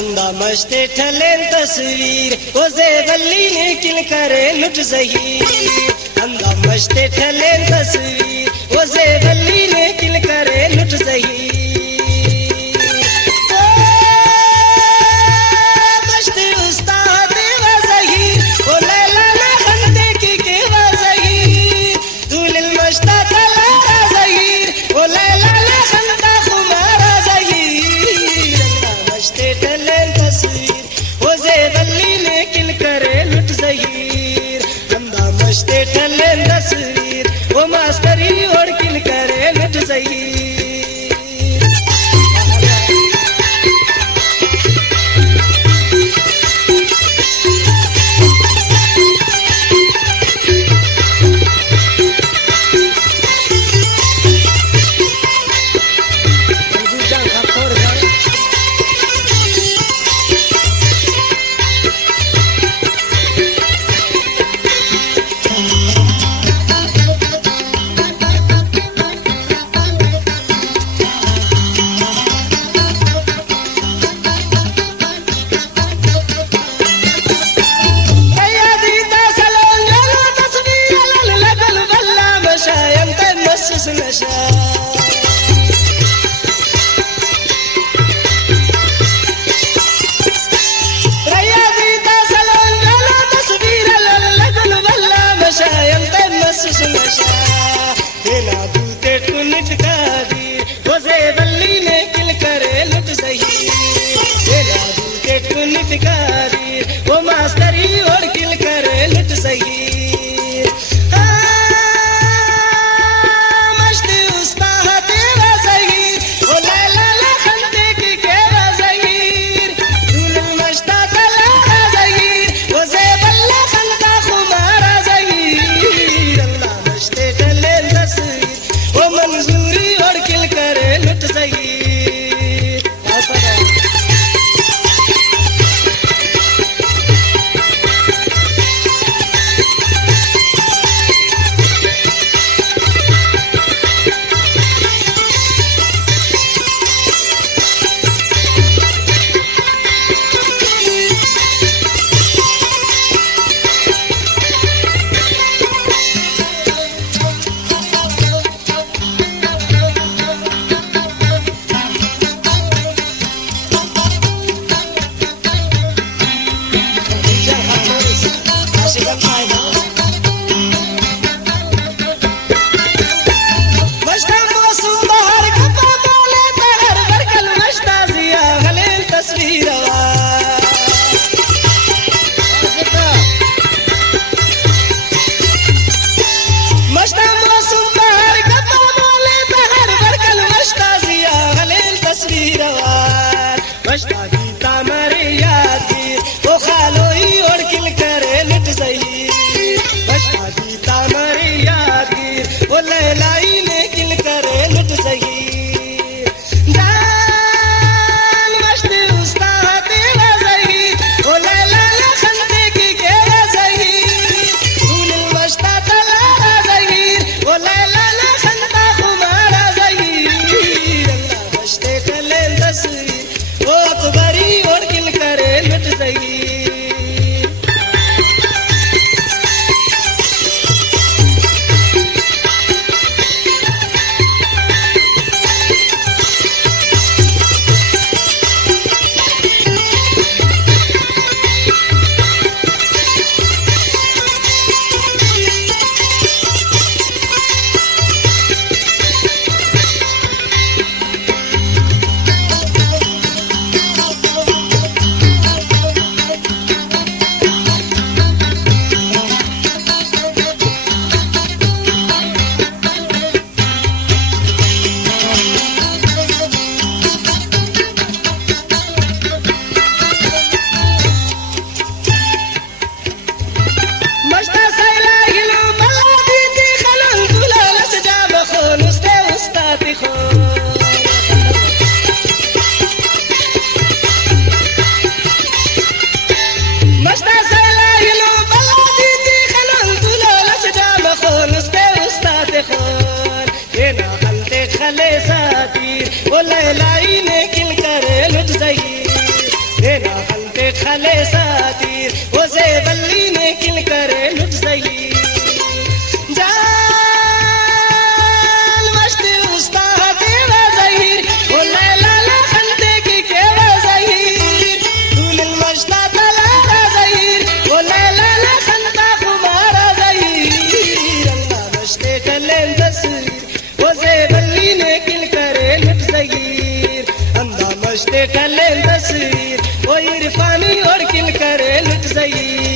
अंदा मस्ते ठलेन तस्वीर ओ जेबल्ली ने किल करे लुट ज़हीर अंदा मस्ते ठलेन तस्वीर ओ जेबल्ली ने किल करे लुट ज़हीर वो मास्टरी और किल करे लुट ज़हीर वो मास्टरी और किल करे लुट ज़हीर मस्ती उस्ताद तेरा ज़हीर ओ लैला ला खंदे की केरा ज़हीर दुल्हन मस्ता तला ज़हीर ओ ज़ेबल्ला खंदा खुमारा ज़हीर अल्लाह मस्ते टले तस्वीर ओ मंजूरी और किल करे लुट ज़हीर देना खलते खले सातीर वो से बल्ली ने किल करे लुट सही जान मस्ती उस्ताद वे ज़हीर वो लैला ला खलते की के वे ज़हीर दुल्हन मस्ता तला ज़हीर वो लैला ला खलता कुमारा ज़हीर अल्लाह मस्ते कले तस्वीर वो से बल्ली ने किल करे लुट ज़हीर अंधा मस्ते कले तस्वीर वो इरफानी और किल करे लुट ज़हीर